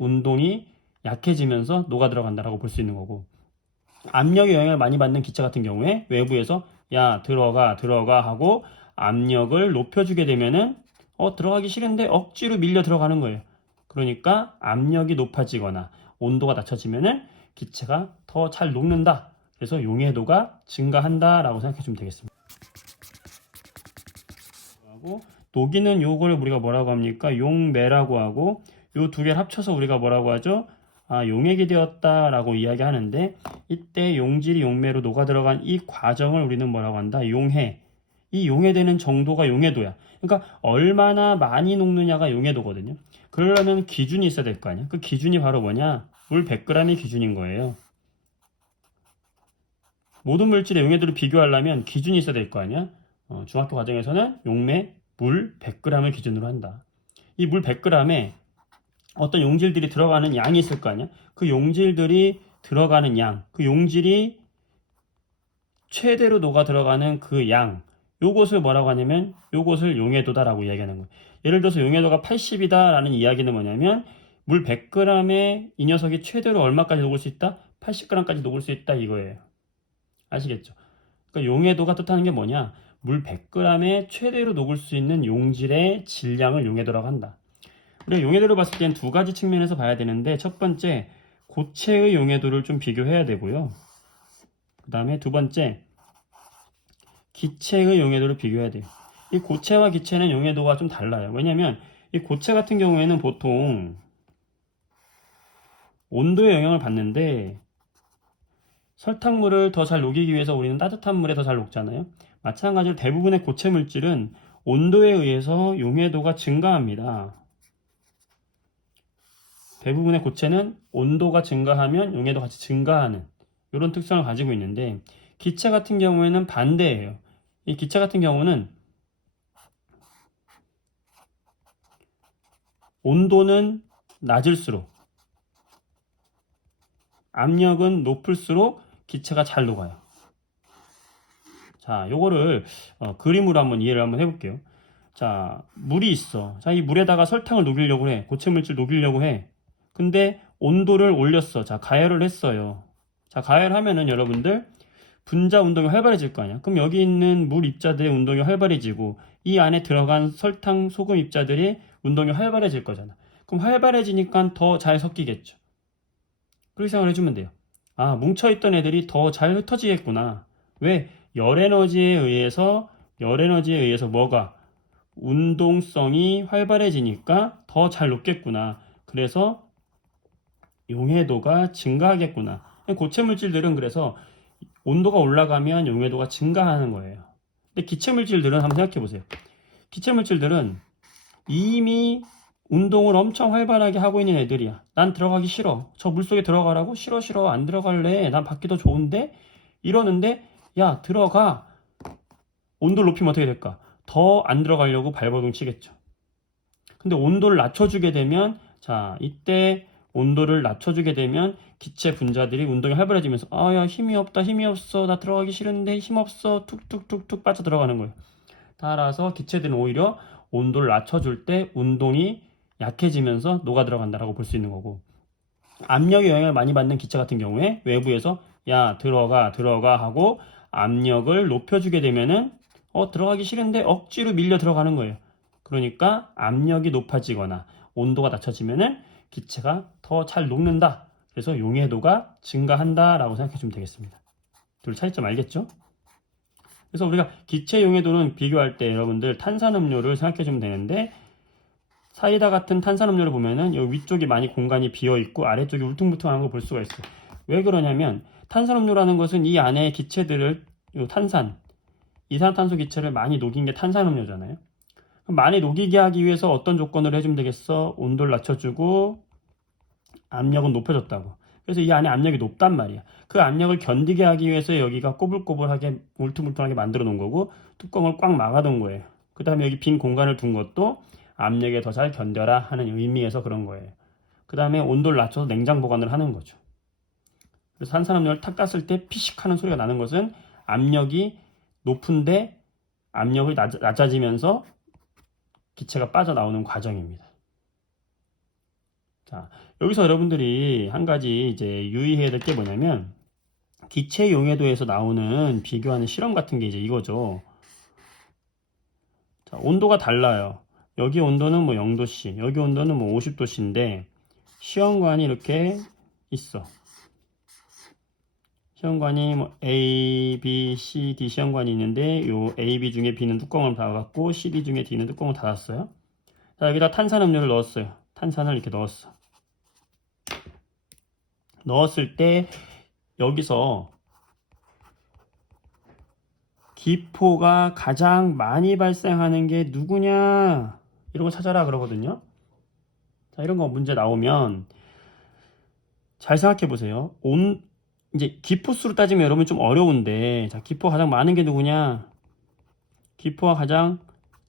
운동이 약해지면서 녹아 들어간다라고 볼 수 있는 거고, 압력의 영향을 많이 받는 기체 같은 경우에 외부에서 야 들어가 하고 압력을 높여주게 되면은 들어가기 싫은데 억지로 밀려 들어가는 거예요. 그러니까 압력이 높아지거나 온도가 낮춰지면은 기체가 더 잘 녹는다. 그래서 용해도가 증가한다라고 생각해 주면 되겠습니다. 하고 녹이는 요걸 우리가 뭐라고 합니까? 용매라고 하고, 요 두 개를 합쳐서 우리가 뭐라고 하죠? 용액이 되었다라고 이야기하는데, 이때 용질이 용매로 녹아 들어간 이 과정을 우리는 뭐라고 한다? 용해. 이 용해되는 정도가 용해도야. 그러니까 얼마나 많이 녹느냐가 용해도거든요. 그러려면 기준이 있어야 될 거 아니야. 그 기준이 바로 뭐냐? 물 100g이 기준인 거예요. 모든 물질의 용해도를 비교하려면 기준이 있어야 될 거 아니야. 중학교 과정에서는 용매 물 100g을 기준으로 한다. 이 물 100g에 어떤 용질들이 들어가는 양이 있을 거 아니야. 그 용질들이 들어가는 양, 그 용질이 최대로 녹아 들어가는 그 양, 요것을 뭐라고 하냐면 요것을 용해도다라고 이야기하는 거예요. 예를 들어서 용해도가 80이다라는 이야기는 뭐냐면 물 100g에 이 녀석이 최대로 얼마까지 녹을 수 있다? 80g까지 녹을 수 있다 이거예요. 아시겠죠? 그러니까 용해도가 뜻하는 게 뭐냐? 물 100g에 최대로 녹을 수 있는 용질의 질량을 용해도라고 한다. 우리가 용해도를 봤을 땐 두 가지 측면에서 봐야 되는데, 첫 번째 고체의 용해도를 좀 비교해야 되고요. 그 다음에 두 번째 기체의 용해도를 비교해야 돼요. 이 고체와 기체는 용해도가 좀 달라요. 왜냐하면 이 고체 같은 경우에는 보통 온도의 영향을 받는데, 설탕물을 더 잘 녹이기 위해서 우리는 따뜻한 물에 더 잘 녹잖아요. 마찬가지로 대부분의 고체 물질은 온도에 의해서 용해도가 증가합니다. 대부분의 고체는 온도가 증가하면 용해도 같이 증가하는 이런 특성을 가지고 있는데, 기체 같은 경우에는 반대예요. 이 기체 같은 경우는 온도는 낮을수록 압력은 높을수록 기체가 잘 녹아요. 자, 요거를 그림으로 한번 이해를 한번 해볼게요. 자, 물이 있어. 자, 이 물에다가 설탕을 녹이려고 해. 고체 물질 녹이려고 해. 근데 온도를 올렸어. 자, 가열을 했어요. 자, 가열하면은 여러분들 분자 운동이 활발해질 거 아니야. 그럼 여기 있는 물 입자들의 운동이 활발해지고 이 안에 들어간 설탕, 소금 입자들이 운동이 활발해질 거잖아. 그럼 활발해지니까 더 잘 섞이겠죠. 그렇게 생각을 해주면 돼요. 뭉쳐있던 애들이 더 잘 흩어지겠구나. 왜? 열 에너지에 의해서 뭐가? 운동성이 활발해지니까 더 잘 녹겠구나. 그래서 용해도가 증가하겠구나. 고체 물질들은 그래서 온도가 올라가면 용해도가 증가하는 거예요. 근데 기체 물질들은 한번 생각해 보세요. 기체 물질들은 이미 운동을 엄청 활발하게 하고 있는 애들이야. 난 들어가기 싫어. 저 물속에 들어가라고? 싫어, 싫어. 안 들어갈래. 난 밖이 더 좋은데? 이러는데, 야, 들어가. 온도를 높이면 어떻게 될까? 더 안 들어가려고 발버둥 치겠죠. 근데 온도를 낮춰주게 되면, 자, 이때 온도를 낮춰주게 되면 기체 분자들이 운동이 활발해지면서 야, 힘이 없다, 힘이 없어. 나 들어가기 싫은데 힘 없어. 툭툭툭툭 빠져 들어가는 거예요. 따라서 기체들은 오히려 온도를 낮춰줄 때 운동이 약해지면서 녹아 들어간다라고 볼 수 있는 거고, 압력의 영향을 많이 받는 기체 같은 경우에 외부에서 야 들어가 하고 압력을 높여주게 되면은 들어가기 싫은데 억지로 밀려 들어가는 거예요. 그러니까 압력이 높아지거나 온도가 낮춰지면은 기체가 더 잘 녹는다. 그래서 용해도가 증가한다라고 생각해 주면 되겠습니다. 둘 차이점 알겠죠? 그래서 우리가 기체 용해도는 비교할 때 여러분들 탄산음료를 생각해 주면 되는데, 사이다 같은 탄산음료를 보면은 여기 위쪽이 많이 공간이 비어 있고 아래쪽이 울퉁불퉁한 걸 볼 수가 있어요. 왜 그러냐면 탄산음료라는 것은 이 안에 기체들을, 탄산, 이산화탄소 기체를 많이 녹인 게 탄산음료잖아요. 그럼 많이 녹이게 하기 위해서 어떤 조건을 해주면 되겠어? 온도를 낮춰주고 압력은 높여줬다고. 그래서 이 안에 압력이 높단 말이야. 그 압력을 견디게 하기 위해서 여기가 꼬불꼬불하게 울퉁불퉁하게 만들어 놓은 거고 뚜껑을 꽉 막아둔 거예요. 그 다음에 여기 빈 공간을 둔 것도 압력에 더 잘 견뎌라 하는 의미에서 그런 거예요. 그 다음에 온도를 낮춰서 냉장 보관을 하는 거죠. 그래서 탄산음료를 탁 깠을 때 피식 하는 소리가 나는 것은 압력이 높은데 압력이 낮아지면서 기체가 빠져나오는 과정입니다. 자, 여기서 여러분들이 한 가지 이제 유의해야 될 게 뭐냐면 기체 용해도에서 나오는 비교하는 실험 같은 게 이제 이거죠. 자, 온도가 달라요. 여기 온도는 뭐 0도씨, 여기 온도는 뭐 50도씨인데 시험관이 이렇게 있어. 시험관이 뭐 A, B, C, D 시험관이 있는데 요 A, B 중에 B는 뚜껑을 닫았고 C, D 중에 D는 뚜껑을 닫았어요. 자, 여기다 탄산음료를 넣었어요. 탄산을 이렇게 넣었어. 넣었을 때 여기서 기포가 가장 많이 발생하는 게 누구냐? 이런 거 찾아라 그러거든요. 자, 이런 거 문제 나오면 잘 생각해 보세요. 이제 기포수로 따지면 여러분 좀 어려운데, 자, 기포가 가장 많은 게 누구냐? 기포가 가장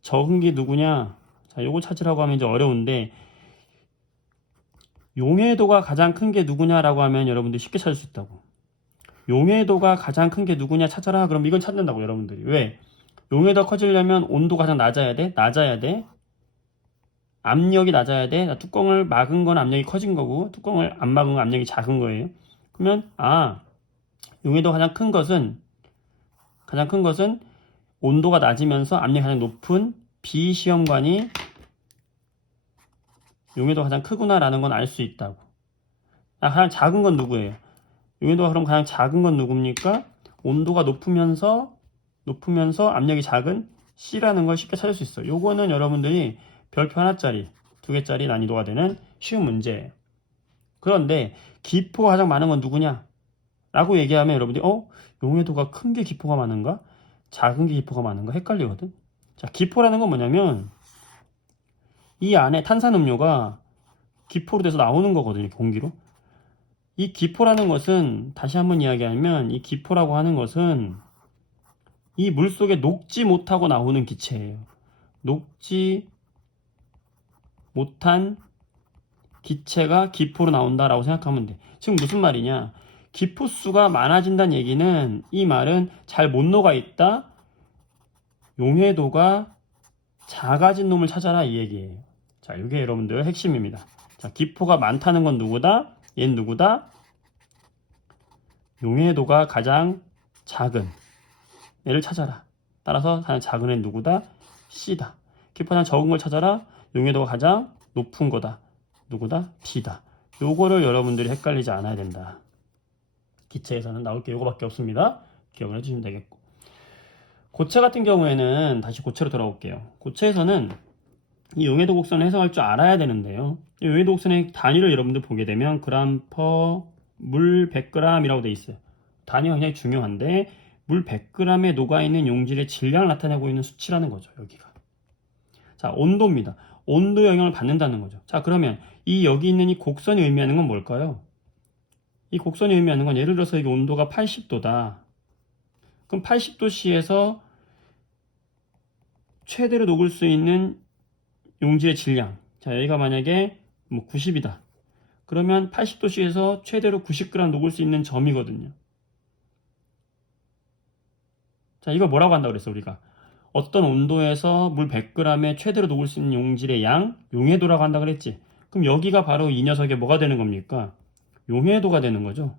적은 게 누구냐? 자, 요거 찾으라고 하면 이제 어려운데, 용해도가 가장 큰 게 누구냐라고 하면 여러분들이 쉽게 찾을 수 있다고. 용해도가 가장 큰 게 누구냐 찾아라. 그럼 이건 찾는다고 여러분들이. 왜? 용해도가 커지려면 온도가 가장 낮아야 돼. 낮아야 돼. 압력이 낮아야 돼. 뚜껑을 막은 건 압력이 커진 거고, 뚜껑을 안 막은 건 압력이 작은 거예요. 그러면 용해도가 가장 큰 것은 온도가 낮으면서 압력이 가장 높은 비시험관이 용해도가 가장 크구나라는 건 알 수 있다고. 가장 작은 건 누구예요? 용해도가 그럼 가장 작은 건 누굽니까? 온도가 높으면서 압력이 작은 C라는 걸 쉽게 찾을 수 있어요. 요거는 여러분들이 별표 하나짜리, 두 개짜리 난이도가 되는 쉬운 문제예요. 그런데 기포가 가장 많은 건 누구냐? 라고 얘기하면 여러분들이 용해도가 큰 게 기포가 많은가? 작은 게 기포가 많은가? 헷갈리거든. 자, 기포라는 건 뭐냐면 이 안에 탄산음료가 기포로 돼서 나오는 거거든요. 공기로. 이 기포라는 것은 다시 한번 이야기하면 이 기포라고 하는 것은 이 물속에 녹지 못하고 나오는 기체예요. 녹지 못한 기체가 기포로 나온다라고 생각하면 돼. 지금 무슨 말이냐? 기포수가 많아진다는 얘기는 이 말은 잘 못 녹아 있다. 용해도가 작아진 놈을 찾아라 이 얘기예요. 자, 이게 여러분들 핵심입니다. 자, 기포가 많다는 건 누구다? 얘는 누구다? 용해도가 가장 작은 얘를 찾아라. 따라서 가장 작은 애는 누구다? C다. 기포가 가장 적은 걸 찾아라. 용해도가 가장 높은 거다. 누구다? B다. 요거를 여러분들이 헷갈리지 않아야 된다. 기체에서는 나올 게 요거밖에 없습니다. 기억을 해주시면 되겠고. 고체 같은 경우에는 다시 고체로 돌아올게요. 고체에서는 이 용해도 곡선을 해석할 줄 알아야 되는데요. 이 용해도 곡선의 단위를 여러분들 보게 되면 그램 퍼 물 100g이라고 되어 있어요. 단위가 굉장히 중요한데 물 100g에 녹아있는 용질의 질량을 나타내고 있는 수치라는 거죠. 여기가. 자, 온도입니다. 온도 영향을 받는다는 거죠. 자, 그러면 여기 있는 이 곡선이 의미하는 건 뭘까요? 이 곡선이 의미하는 건 예를 들어서 이게 온도가 80도다. 그럼 80도씨에서 최대로 녹을 수 있는 용질의 질량. 자, 여기가 만약에 뭐 90이다. 그러면 80도씨에서 최대로 90g 녹을 수 있는 점이거든요. 자, 이걸 뭐라고 한다고 그랬어, 우리가? 어떤 온도에서 물 100g에 최대로 녹을 수 있는 용질의 양, 용해도라고 한다고 그랬지. 그럼 여기가 바로 이 녀석의 뭐가 되는 겁니까? 용해도가 되는 거죠.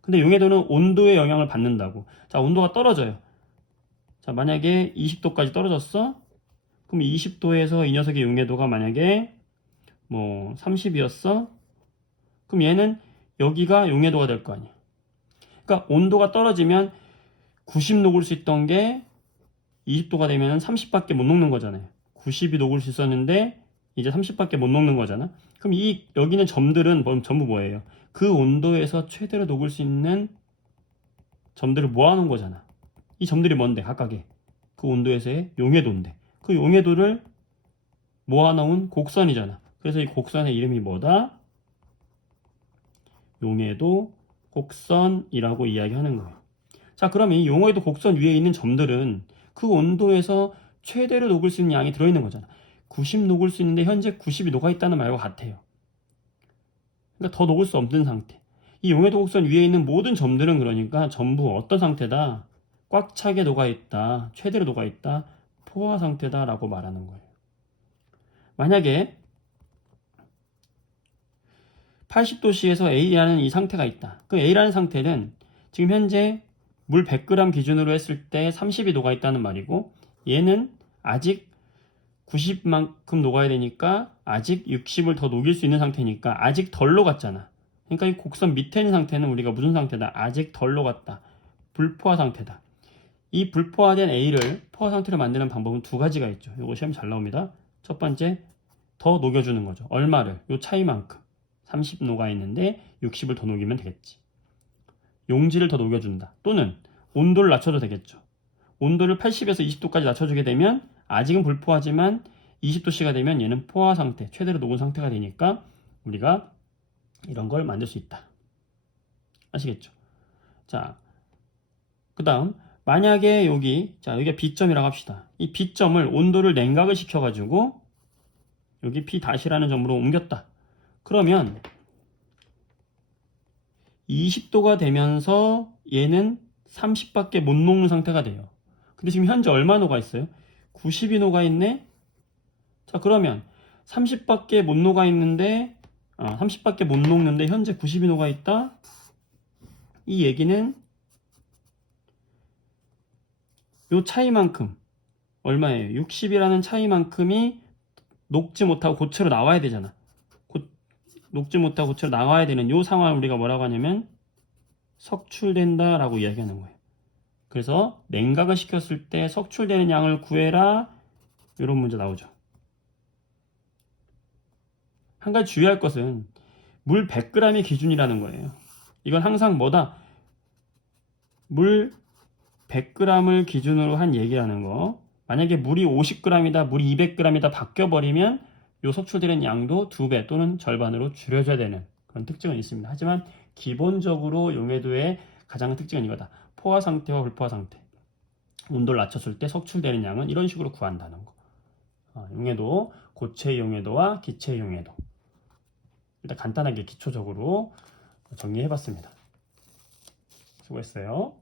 근데 용해도는 온도의 영향을 받는다고. 자, 온도가 떨어져요. 자, 만약에 20도까지 떨어졌어? 그럼 20도에서 이 녀석의 용해도가 만약에 뭐 30이었어? 그럼 얘는 여기가 용해도가 될 거 아니야. 그러니까 온도가 떨어지면 90 녹을 수 있던 게 20도가 되면 30밖에 못 녹는 거잖아요. 90이 녹을 수 있었는데 이제 30밖에 못 녹는 거잖아. 그럼 여기는 점들은 전부 뭐예요? 그 온도에서 최대로 녹을 수 있는 점들을 모아놓은 거잖아. 이 점들이 뭔데? 각각의 그 온도에서의 용해도인데 그 용해도를 모아놓은 곡선이잖아. 그래서 이 곡선의 이름이 뭐다? 용해도 곡선이라고 이야기하는 거예요. 자, 그러면 이 용해도 곡선 위에 있는 점들은 그 온도에서 최대로 녹을 수 있는 양이 들어있는 거잖아. 90 녹을 수 있는데 현재 90이 녹아있다는 말과 같아요. 그러니까 더 녹을 수 없는 상태. 이 용해도 곡선 위에 있는 모든 점들은 그러니까 전부 어떤 상태다? 꽉 차게 녹아있다. 최대로 녹아있다. 포화 상태다 라고 말하는 거예요. 만약에 80도씨에서 A라는 이 상태가 있다. 그 A라는 상태는 지금 현재 물 100g 기준으로 했을 때 30이 녹아 있다는 말이고, 얘는 아직 90만큼 녹아야 되니까 아직 60을 더 녹일 수 있는 상태니까 아직 덜 녹았잖아. 그러니까 이 곡선 밑에 있는 상태는 우리가 무슨 상태다? 아직 덜 녹았다. 불포화 상태다. 이 불포화된 A를 포화 상태로 만드는 방법은 두 가지가 있죠. 이거 시험 잘 나옵니다. 첫 번째, 더 녹여주는 거죠. 얼마를? 요 차이만큼. 30 녹아 있는데 60을 더 녹이면 되겠지. 용지를 더 녹여준다. 또는 온도를 낮춰도 되겠죠. 온도를 80에서 20도까지 낮춰주게 되면 아직은 불포화지만 20도씨가 되면 얘는 포화 상태, 최대로 녹은 상태가 되니까 우리가 이런 걸 만들 수 있다. 아시겠죠? 자, 그 다음 만약에 여기가 B점이라고 합시다. 이 B점을 온도를 냉각을 시켜가지고 여기 P-라는 점으로 옮겼다. 그러면 20도가 되면서 얘는 30밖에 못 녹는 상태가 돼요. 근데 지금 현재 얼마 녹아 있어요? 90이 녹아 있네? 자, 그러면 30밖에 못 녹아 있는데, 30밖에 못 녹는데 현재 90이 녹아 있다? 이 얘기는 요 차이만큼, 얼마예요? 60이라는 차이만큼이 녹지 못하고 고체로 나와야 되잖아. 녹지 못하고 고체로 나와야 되는 요 상황을 우리가 뭐라고 하냐면 석출된다 라고 이야기하는 거예요. 그래서 냉각을 시켰을 때 석출되는 양을 구해라, 이런 문제 나오죠. 한 가지 주의할 것은 물 100g이 기준이라는 거예요. 이건 항상 뭐다? 물 100g을 기준으로 한 얘기라는 거. 만약에 물이 50g이다, 물이 200g이다 바뀌어버리면 요 석출되는 양도 2배 또는 절반으로 줄여져야 되는 그런 특징은 있습니다. 하지만 기본적으로 용해도의 가장 특징은 이거다. 포화 상태와 불포화 상태. 온도를 낮췄을 때 석출되는 양은 이런 식으로 구한다는 거. 용해도, 고체 용해도와 기체 용해도. 일단 간단하게 기초적으로 정리해봤습니다. 수고했어요.